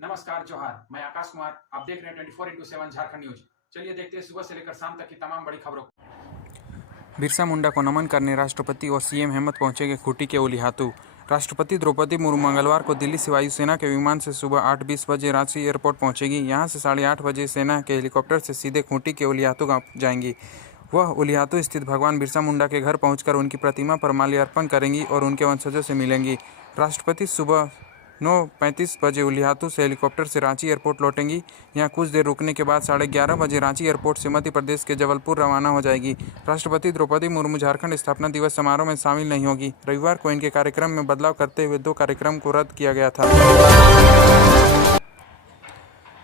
नमस्कार जोहार, मैं आकाश कुमार। आप देख रहे हैं 24x7 झारखंड न्यूज। चलिए देखते हैं सुबह से लेकर शाम तक की तमाम बड़ी खबरों को। बिरसा मुंडा को नमन करने राष्ट्रपति और सीएम हेमंत पहुंचेंगे खूंटी के उलिहातू। राष्ट्रपति द्रौपदी मुर्मू मंगलवार को दिल्ली से वायुसेना के विमान से सुबह 8:20 बजे रांची एयरपोर्ट पहुंचेगी। यहां से 8:30 बजे सेना के हेलीकॉप्टर से सीधे खूंटी के उलिहातू गांव जाएंगी। वह उलिहातू स्थित भगवान बिरसा मुंडा के घर पहुंचकर उनकी प्रतिमा पर माल्यार्पण करेंगी और उनके वंशजों से मिलेंगी। राष्ट्रपति सुबह 9:35 बजे उलिहातू से हेलीकॉप्टर से रांची एयरपोर्ट लौटेंगी। यहां कुछ देर रुकने के बाद 11:30 बजे रांची एयरपोर्ट से मध्य प्रदेश के जबलपुर रवाना हो जाएगी। राष्ट्रपति द्रौपदी मुर्मू झारखंड स्थापना दिवस समारोह में शामिल नहीं होगी। रविवार को इनके कार्यक्रम में बदलाव करते हुए 2 कार्यक्रम को रद्द किया गया था।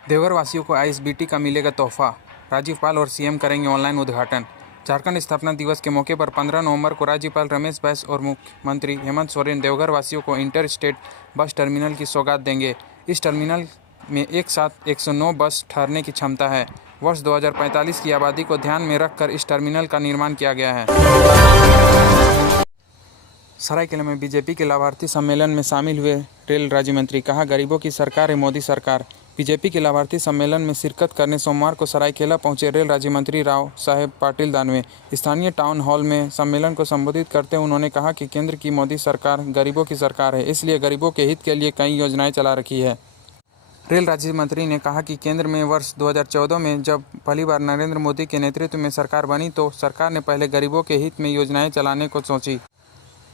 देवघर वासियों को आईएसबीटी का मिलेगा तोहफा। राज्यपाल और सीएम करेंगे ऑनलाइन उद्घाटन। झारखंड स्थापना दिवस के मौके पर 15 नवंबर को राज्यपाल रमेश बैस और मुख्यमंत्री हेमंत सोरेन देवघर वासियों को इंटर स्टेट बस टर्मिनल की सौगात देंगे। इस टर्मिनल में एक साथ 109 बस ठहरने की क्षमता है। वर्ष 2045 की आबादी को ध्यान में रखकर इस टर्मिनल का निर्माण किया गया है। सरायकेला में बीजेपी के लाभार्थी सम्मेलन में शामिल हुए रेल राज्य मंत्री, कहा गरीबों की सरकार है मोदी सरकार। बीजेपी के लाभार्थी सम्मेलन में शिरकत करने सोमवार को सरायकेला पहुंचे रेल राज्य मंत्री राव साहेब पाटिल दानवे। स्थानीय टाउन हॉल में सम्मेलन को संबोधित करते हुए उन्होंने कहा कि केंद्र की मोदी सरकार गरीबों की सरकार है, इसलिए गरीबों के हित के लिए कई योजनाएं चला रखी है। रेल राज्य मंत्री ने कहा कि केंद्र में वर्ष 2014 में जब पहली बार नरेंद्र मोदी के नेतृत्व में सरकार बनी तो सरकार ने पहले गरीबों के हित में योजनाएं चलाने को सोची।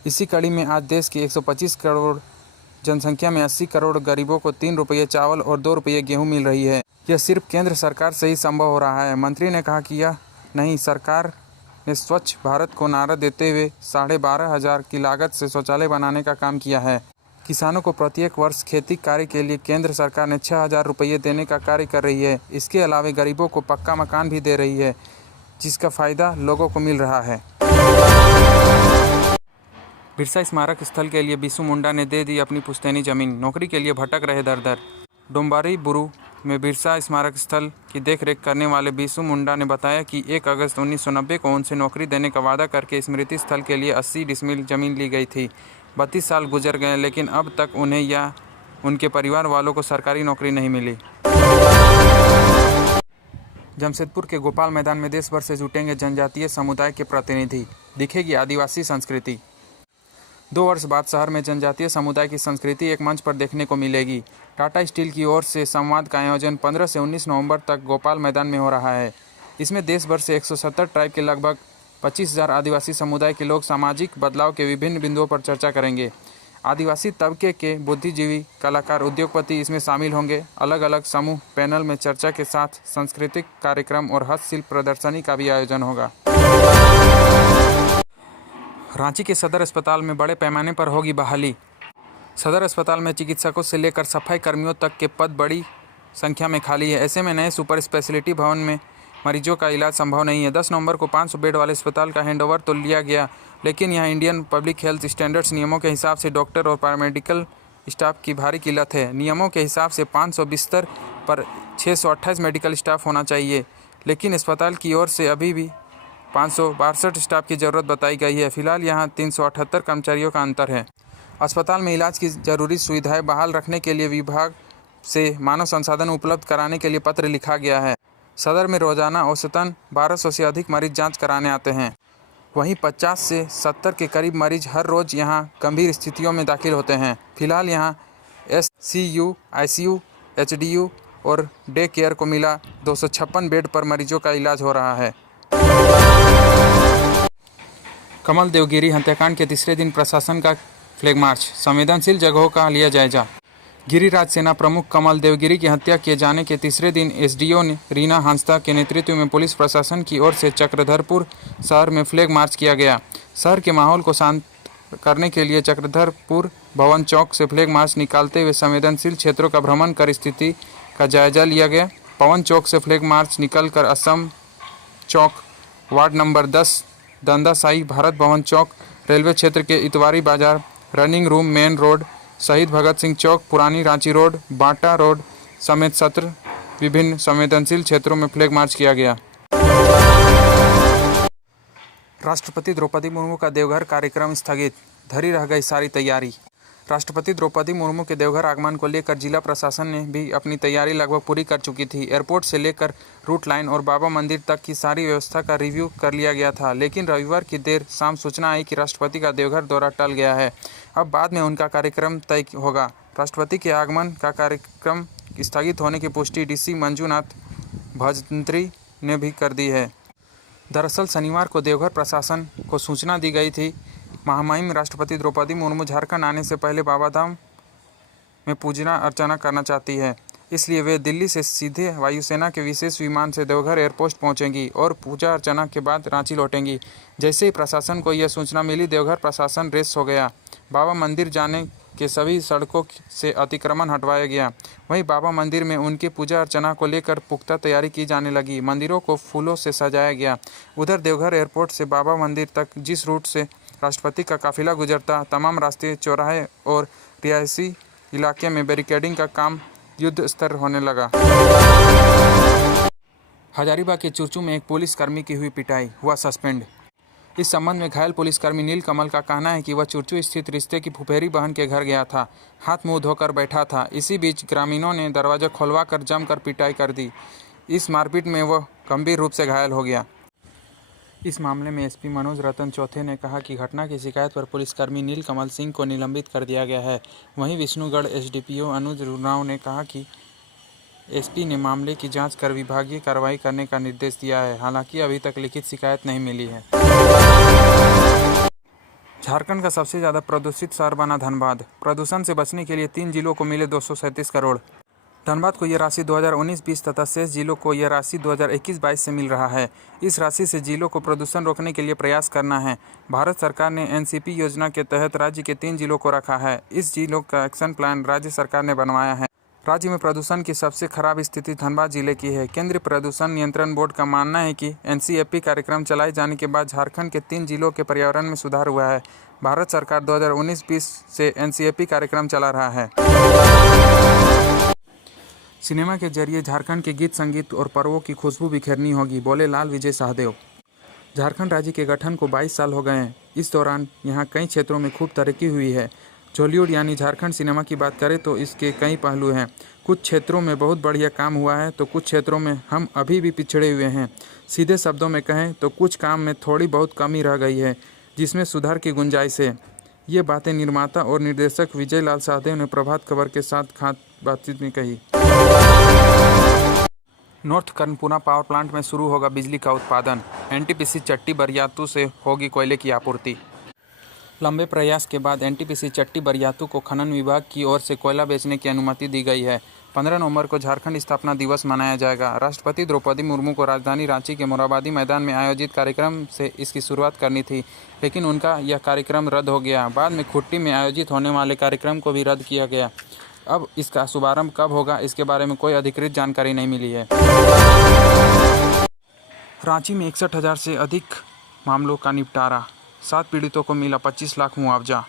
इसी कड़ी में आज देश की 125 करोड़ जनसंख्या में 80 करोड़ गरीबों को 3 रुपये चावल और 2 रुपये गेहूं मिल रही है। यह सिर्फ केंद्र सरकार से ही संभव हो रहा है। मंत्री ने कहा कि यह नहीं, सरकार ने स्वच्छ भारत को नारा देते हुए 12,500 की लागत से शौचालय बनाने का काम किया है। किसानों को प्रत्येक वर्ष खेती कार्य के लिए केंद्र सरकार ने 6,000 रुपये देने का कार्य कर रही है। इसके अलावा गरीबों को पक्का मकान भी दे रही है, जिसका फायदा लोगों को मिल रहा है। बिरसा स्मारक स्थल के लिए बिरसा मुंडा ने दे दी अपनी पुश्तैनी जमीन। नौकरी के लिए भटक रहे दर-दर। डोंबारी बुरू में बिरसा स्मारक स्थल की देखरेख करने वाले बिरसा मुंडा ने बताया कि 1 अगस्त 1990 को उनसे नौकरी देने का वादा करके स्मृति स्थल के लिए 80 डिसमिल जमीन ली गई थी। 32 साल गुजर गए, लेकिन अब तक उन्हें या उनके परिवार वालों को सरकारी नौकरी नहीं मिली। जमशेदपुर के गोपाल मैदान में देश भर से जुटेंगे जनजातीय समुदाय के प्रतिनिधि। दिखेगी आदिवासी संस्कृति। 2 वर्ष बाद शहर में जनजातीय समुदाय की संस्कृति एक मंच पर देखने को मिलेगी। टाटा स्टील की ओर से संवाद का आयोजन 15 से 19 नवंबर तक गोपाल मैदान में हो रहा है। इसमें देश भर से 170 ट्राइब के लगभग 25,000 आदिवासी समुदाय के लोग सामाजिक बदलाव के विभिन्न बिंदुओं पर चर्चा करेंगे। आदिवासी तबके के बुद्धिजीवी, कलाकार, उद्योगपति इसमें शामिल होंगे। अलग अलग समूह पैनल में चर्चा के साथ सांस्कृतिक कार्यक्रम और हस्तशिल्प प्रदर्शनी का भी आयोजन होगा। रांची के सदर अस्पताल में बड़े पैमाने पर होगी बहाली। सदर अस्पताल में चिकित्सकों से लेकर सफाई कर्मियों तक के पद बड़ी संख्या में खाली है। ऐसे में नए सुपर स्पेशलिटी भवन में मरीजों का इलाज संभव नहीं है। 10 नवंबर को 500 बेड वाले अस्पताल का हैंडओवर तो लिया गया, लेकिन यहाँ इंडियन पब्लिक हेल्थ स्टैंडर्ड्स नियमों के हिसाब से डॉक्टर और पैरामेडिकल स्टाफ की भारी किल्लत है। नियमों के हिसाब से 500 बिस्तर पर 628 मेडिकल स्टाफ होना चाहिए, लेकिन अस्पताल की ओर से अभी भी 562 स्टाफ की ज़रूरत बताई गई है। फिलहाल यहाँ 378 कर्मचारियों का अंतर है। अस्पताल में इलाज की ज़रूरी सुविधाएं बहाल रखने के लिए विभाग से मानव संसाधन उपलब्ध कराने के लिए पत्र लिखा गया है। सदर में रोजाना औसतन 1200 से अधिक मरीज जांच कराने आते हैं। वहीं 50 से 70 के करीब मरीज हर रोज़ यहाँ गंभीर स्थितियों में दाखिल होते हैं। फिलहाल यहाँ SCU, ICU, HDU और डे केयर को मिला 256 बेड पर मरीजों का इलाज हो रहा है। कमल देवगिरी हत्याकांड के तीसरे दिन प्रशासन का फ्लैग मार्च। संवेदनशील जगहों का लिया जायजा। गिरिराज सेना प्रमुख कमल देवगिरी की हत्या किए जाने के तीसरे दिन SDO रीना हांसदा के नेतृत्व में पुलिस प्रशासन की ओर से चक्रधरपुर शहर में फ्लैग मार्च किया गया। शहर के माहौल को शांत करने के लिए चक्रधरपुर भवन चौक से फ्लैग मार्च निकालते हुए संवेदनशील क्षेत्रों का भ्रमण कर स्थिति का जायजा लिया गया। पवन चौक से फ्लैग मार्च निकलकर असम चौक, वार्ड नंबर 10 दंदासाई, भारत भवन चौक, रेलवे क्षेत्र के इतवारी बाजार, रनिंग रूम मेन रोड, शहीद भगत सिंह चौक, पुरानी रांची रोड, बाटा रोड समेत 17 विभिन्न संवेदनशील क्षेत्रों में फ्लैग मार्च किया गया। राष्ट्रपति द्रौपदी मुर्मू का देवघर कार्यक्रम स्थगित, धरी रह गई सारी तैयारी। राष्ट्रपति द्रौपदी मुर्मू के देवघर आगमन को लेकर जिला प्रशासन ने भी अपनी तैयारी लगभग पूरी कर चुकी थी। एयरपोर्ट से लेकर रूट लाइन और बाबा मंदिर तक की सारी व्यवस्था का रिव्यू कर लिया गया था, लेकिन रविवार की देर शाम सूचना आई कि राष्ट्रपति का देवघर दौरा टल गया है। अब बाद में उनका कार्यक्रम तय होगा। राष्ट्रपति के आगमन का कार्यक्रम स्थगित होने की पुष्टि डीसी मंजूनाथ भजंत्री ने भी कर दी है। दरअसल शनिवार को देवघर प्रशासन को सूचना दी गई थी। महामहिम राष्ट्रपति द्रौपदी मुर्मू झारखंड आने से पहले बाबाधाम में पूजा अर्चना करना चाहती है, इसलिए वे दिल्ली से सीधे वायुसेना के विशेष विमान से देवघर एयरपोर्ट पहुंचेंगी और पूजा अर्चना के बाद रांची लौटेंगी। जैसे ही प्रशासन को यह सूचना मिली, देवघर प्रशासन रेस हो गया। बाबा मंदिर जाने के सभी सड़कों से अतिक्रमण हटवाया गया। वहीं बाबा मंदिर में उनकी पूजा अर्चना को लेकर पुख्ता तैयारी की जाने लगी। मंदिरों को फूलों से सजाया गया। उधर देवघर एयरपोर्ट से बाबा मंदिर तक जिस रूट से राष्ट्रपति का काफिला गुजरता, तमाम रास्ते, चौराहे और रिहायशी इलाके में बैरिकेडिंग का काम युद्ध स्तर होने लगा। हजारीबाग के चुरचू में एक पुलिसकर्मी की हुई पिटाई, हुआ सस्पेंड। इस संबंध में घायल पुलिसकर्मी नील कमल का कहना है कि वह चुरचू स्थित रिश्ते की फुफेरी बहन के घर गया था। हाथ मुंह धोकर बैठा था। इसी बीच ग्रामीणों ने दरवाजा खोलवाकर जमकर पिटाई कर दी। इस मारपीट में वह गंभीर रूप से घायल हो गया। इस मामले में एसपी मनोज रतन चौथे ने कहा कि घटना की शिकायत पर पुलिसकर्मी नील कमल सिंह को निलंबित कर दिया गया है। वहीं विष्णुगढ़ एसडीपीओ अनुज राव ने कहा कि एसपी ने मामले की जांच कर विभागीय कार्रवाई करने का निर्देश दिया है। हालांकि अभी तक लिखित शिकायत नहीं मिली है। झारखंड का सबसे ज़्यादा प्रदूषित शहर बना धनबाद। प्रदूषण से बचने के लिए 3 जिलों को मिले 237 करोड़। धनबाद को यह राशि 2019-20 तथा शेष जिलों को यह राशि 2021-22 से मिल रहा है। इस राशि से जिलों को प्रदूषण रोकने के लिए प्रयास करना है। भारत सरकार ने एनसीपी योजना के तहत राज्य के 3 जिलों को रखा है। इस जिलों का एक्शन प्लान राज्य सरकार ने बनवाया है। राज्य में प्रदूषण की सबसे खराब स्थिति धनबाद जिले की है। केंद्रीय प्रदूषण नियंत्रण बोर्ड का मानना है कि एनसीएपी कार्यक्रम चलाए जाने के बाद झारखंड के 3 जिलों के पर्यावरण में सुधार हुआ है। भारत सरकार 2019-20 से एनसीएपी कार्यक्रम चला रहा है। सिनेमा के जरिए झारखंड के गीत संगीत और पर्वों की खुशबू बिखेरनी होगी, बोले लाल विजय शाहदेव। झारखंड राज्य के गठन को 22 साल हो गए हैं। इस दौरान यहाँ कई क्षेत्रों में खूब तरक्की हुई है। जॉलीवुड यानी झारखंड सिनेमा की बात करें तो इसके कई पहलू हैं। कुछ क्षेत्रों में बहुत बढ़िया काम हुआ है तो कुछ क्षेत्रों में हम अभी भी पिछड़े हुए हैं। सीधे शब्दों में कहें तो कुछ काम में थोड़ी बहुत कमी रह गई है, जिसमें सुधार की गुंजाइश है। ये बातें निर्माता और निर्देशक विजय लाल शाहदेव ने प्रभात खबर के साथ बातचीत में कही। नॉर्थ कर्णपुरा पावर प्लांट में शुरू होगा बिजली का उत्पादन। एनटीपीसी चट्टी बरियातू से होगी कोयले की आपूर्ति। लंबे प्रयास के बाद एनटीपीसी चट्टी बरियातू को खनन विभाग की ओर से कोयला बेचने की अनुमति दी गई है। 15 नवंबर को झारखंड स्थापना दिवस मनाया जाएगा। राष्ट्रपति द्रौपदी मुर्मू को राजधानी रांची के मोरहाबादी मैदान में आयोजित कार्यक्रम से इसकी शुरुआत करनी थी, लेकिन उनका यह कार्यक्रम रद्द हो गया। बाद में खुट्टी में आयोजित होने वाले कार्यक्रम को भी रद्द किया गया। अब इसका शुभारंभ कब होगा, इसके बारे में कोई अधिकृत जानकारी नहीं मिली है। रांची में 61,000 से अधिक मामलों का निपटारा। 7 पीड़ितों को मिला 25 लाख मुआवजा।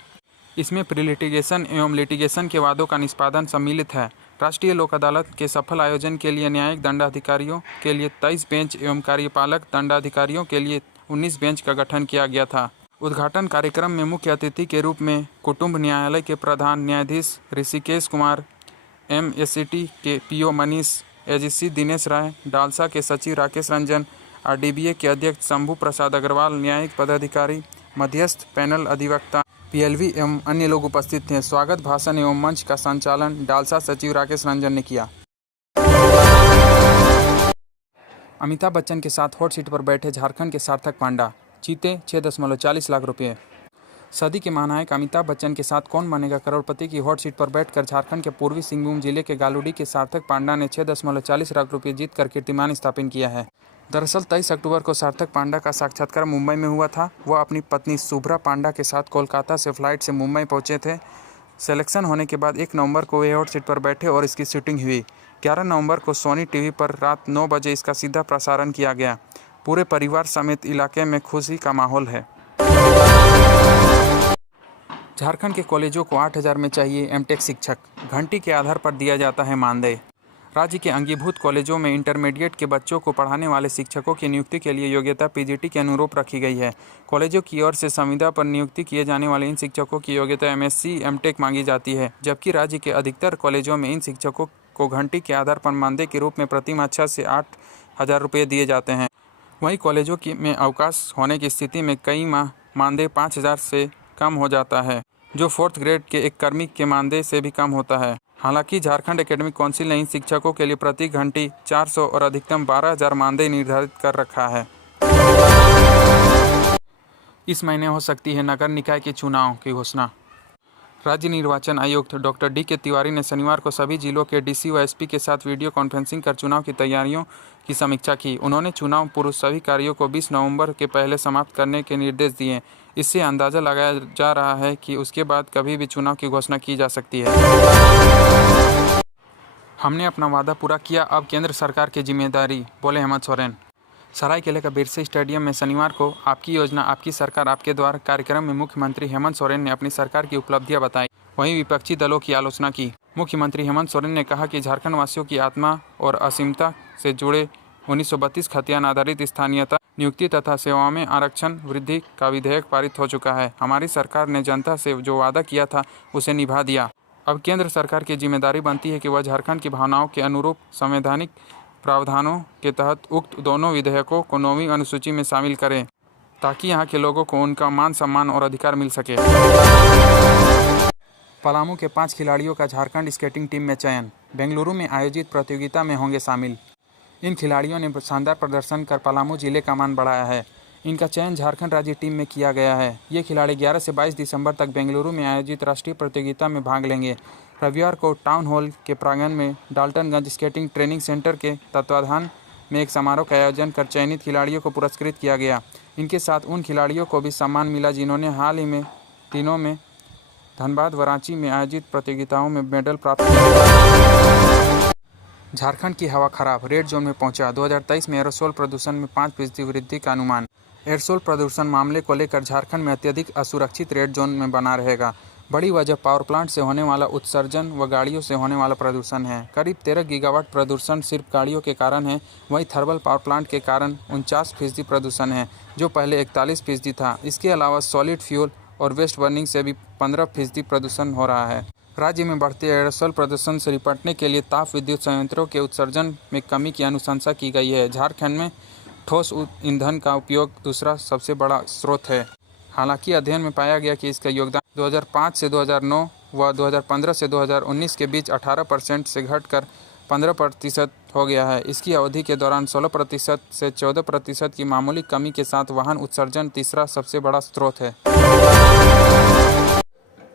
इसमें प्री लिटिगेशन एवं लिटिगेशन के वादों का निष्पादन सम्मिलित है। राष्ट्रीय लोक अदालत के सफल आयोजन के लिए न्यायिक दंडाधिकारियों के लिए 23 बेंच एवं कार्यपालक दंडाधिकारियों के लिए 19 बेंच का गठन किया गया था। उद्घाटन कार्यक्रम में मुख्य अतिथि के रूप में कुटुंब न्यायालय के प्रधान न्यायाधीश ऋषिकेश कुमार, MACT के PO Manish, AGC Dinesh Rai, DALSA के सचिव राकेश रंजन, RDBA के अध्यक्ष शंभू प्रसाद अग्रवाल, न्यायिक पदाधिकारी, मध्यस्थ, पैनल अधिवक्ता, PLV एवं अन्य लोग उपस्थित थे। स्वागत भाषण एवं मंच का संचालन डालसा सचिव राकेश रंजन ने किया। अमिताभ बच्चन के साथ हॉट सीट पर बैठे झारखंड के सार्थक पांडा, जीते 6.40 लाख रुपये। सदी के महानायक अमिताभ बच्चन के साथ कौन बनेगा करोड़पति की हॉट सीट पर बैठकर झारखंड के पूर्वी सिंहभूम जिले के गालूडी के सार्थक पांडा ने 6.40 लाख रुपये जीतकर कीर्तिमान स्थापित किया है। दरअसल 23 अक्टूबर को सार्थक पांडा का साक्षात्कार मुंबई में हुआ था। वह अपनी पत्नी शुभ्रा पांडा के साथ कोलकाता से फ्लाइट से मुंबई पहुंचे थे। सिलेक्शन होने के बाद 1 नवंबर को वे हॉट सीट पर बैठे और इसकी शूटिंग हुई। 11 नवंबर को सोनी टीवी पर रात 9 बजे इसका सीधा प्रसारण किया गया। पूरे परिवार समेत इलाके में खुशी का माहौल है। झारखंड के कॉलेजों को 8,000 में चाहिए एमटेक शिक्षक। घंटी के आधार पर दिया जाता है मानदेय। राज्य के अंगीभूत कॉलेजों में इंटरमीडिएट के बच्चों को पढ़ाने वाले शिक्षकों की नियुक्ति के लिए योग्यता पीजीटी के अनुरूप रखी गई है। कॉलेजों की ओर से संविदा पर नियुक्ति किए जाने वाले इन शिक्षकों की योग्यता एमएससी एमटेक मांगी जाती है, जबकि राज्य के अधिकतर कॉलेजों में इन शिक्षकों को घंटी के आधार पर मानदेय के रूप में प्रति माह 6 से 8 हज़ार रुपये दिए जाते हैं। वहीं कॉलेजों में अवकाश होने की स्थिति में कई माह मानदेय 5 हज़ार से कम हो जाता है, जो 4th ग्रेड के एक कर्मी के मानदेय से भी कम होता है। हालांकि झारखंड एकेडमिक काउंसिल ने इन शिक्षकों के लिए प्रति घंटी 400 और अधिकतम 12,000 मानदेय निर्धारित कर रखा है। इस महीने हो सकती है नगर निकाय के चुनाव की घोषणा। राज्य निर्वाचन आयुक्त डॉक्टर डी.के. तिवारी ने शनिवार को सभी जिलों के डीसी व एसपी के साथ वीडियो कॉन्फ्रेंसिंग कर चुनाव की तैयारियों की समीक्षा की। उन्होंने चुनाव पूर्व सभी कार्यों को 20 नवंबर के पहले समाप्त करने के निर्देश दिए। इससे अंदाजा लगाया जा रहा है कि उसके बाद कभी भी चुनाव की घोषणा की जा सकती है। हमने अपना वादा पूरा किया, अब केंद्र सरकार की जिम्मेदारी, बोले हेमंत सोरेन। सरायकेला का बिरसा स्टेडियम में शनिवार को आपकी योजना आपकी सरकार आपके द्वार कार्यक्रम में मुख्यमंत्री हेमंत सोरेन ने अपनी सरकार की उपलब्धियां बताई, वहीं विपक्षी दलों की आलोचना की। मुख्यमंत्री हेमंत सोरेन ने कहा कि झारखंड वासियों की आत्मा और असीमता से जुड़े 1932 खतियान आधारित स्थानीयता, नियुक्ति तथा सेवाओं में आरक्षण वृद्धि का विधेयक पारित हो चुका है। हमारी सरकार ने जनता से जो वादा किया था उसे निभा दिया। अब केंद्र सरकार की जिम्मेदारी बनती है कि वह झारखंड की भावनाओं के अनुरूप संवैधानिक प्रावधानों के तहत उक्त दोनों विधेयकों को 9वीं अनुसूची में शामिल करें, ताकि यहाँ के लोगों को उनका मान सम्मान और अधिकार मिल सके। पलामू के 5 खिलाड़ियों का झारखंड स्केटिंग टीम में चयन, बेंगलुरु में आयोजित प्रतियोगिता में होंगे शामिल। इन खिलाड़ियों ने शानदार प्रदर्शन कर पलामू जिले का मान बढ़ाया है। इनका चयन झारखंड राज्य टीम में किया गया है। ये खिलाड़ी 11 से 22 दिसंबर तक बेंगलुरु में आयोजित राष्ट्रीय प्रतियोगिता में भाग लेंगे। रविवार को टाउन हॉल के प्रांगण में डाल्टनगंज स्केटिंग ट्रेनिंग सेंटर के तत्वाधान में एक समारोह का आयोजन कर चयनित खिलाड़ियों को पुरस्कृत किया गया। इनके साथ उन खिलाड़ियों को भी सम्मान मिला जिन्होंने हाल ही में दिनों में धनबाद व रांची में आयोजित प्रतियोगिताओं में मेडल प्राप्त किया। झारखंड की हवा खराब, रेड जोन में पहुंचा। 2023 में एरोसोल प्रदूषण में 5% वृद्धि का अनुमान। एरोसोल प्रदूषण मामले को लेकर झारखंड में अत्यधिक असुरक्षित रेड जोन में बना रहेगा। बड़ी वजह पावर प्लांट से होने वाला उत्सर्जन व गाड़ियों से होने वाला प्रदूषण है। करीब 13 गीगावाट प्रदूषण सिर्फ गाड़ियों के कारण है। वहीं थर्मल पावर प्लांट के कारण 49% प्रदूषण है, जो पहले 41% था। इसके अलावा सॉलिड फ्यूल और वेस्ट बर्निंग से भी 15% प्रदूषण हो रहा है। राज्य में बढ़ते एरोसोल प्रदूषण से निपटने के लिए ताप विद्युत संयंत्रों के उत्सर्जन में कमी की अनुशंसा की गई है। झारखंड में ठोस ईंधन का उपयोग दूसरा सबसे बड़ा स्रोत है। हालांकि अध्ययन में पाया गया कि इसका योगदान 2005 से 2009 व 2015 से 2019 के बीच 18% से घटकर 15% हो गया है। इसकी अवधि के दौरान 16% से 14% की मामूली कमी के साथ वाहन उत्सर्जन तीसरा सबसे बड़ा स्रोत है।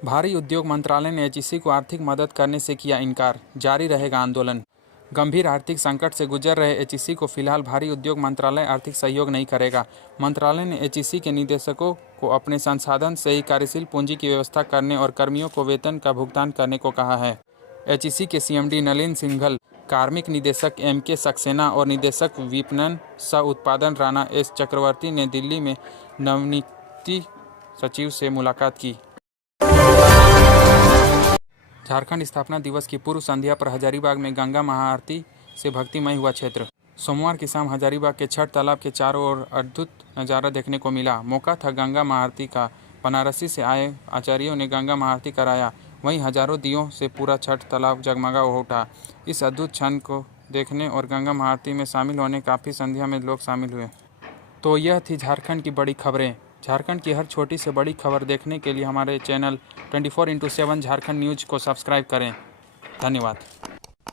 भारी उद्योग मंत्रालय ने एचईसी को आर्थिक मदद करने से किया इनकार, जारी रहेगा आंदोलन। गंभीर आर्थिक संकट से गुजर रहे एचईसी को फिलहाल भारी उद्योग मंत्रालय आर्थिक सहयोग नहीं करेगा। मंत्रालय ने एचईसी के निदेशकों को अपने संसाधन से ही कार्यशील पूंजी की व्यवस्था करने और कर्मियों को वेतन का भुगतान करने को कहा है। एचईसी के सीएमडी नलिन सिंघल, कार्मिक निदेशक एमके सक्सेना और निदेशक विपणन सह उत्पादन राणा एस चक्रवर्ती ने दिल्ली में नवनियुक्त सचिव से मुलाकात की। झारखंड स्थापना दिवस की पूर्व संध्या पर हजारीबाग में गंगा महाआरती से भक्तिमय हुआ क्षेत्र। सोमवार की शाम हजारीबाग के छठ तालाब के चारों ओर अद्भुत नज़ारा देखने को मिला। मौका था गंगा महाआरती का। बनारसी से आए आचार्यों ने गंगा महाआरती कराया। वहीं हजारों दियों से पूरा छठ तालाब जगमगा उठा। इस अद्भुत क्षण को देखने और गंगा महाआरती में शामिल होने काफ़ी संध्या में लोग शामिल हुए। तो यह थी झारखंड की बड़ी खबरें। झारखंड की हर छोटी से बड़ी खबर देखने के लिए हमारे चैनल 24x7 झारखंड न्यूज़ को सब्सक्राइब करें। धन्यवाद।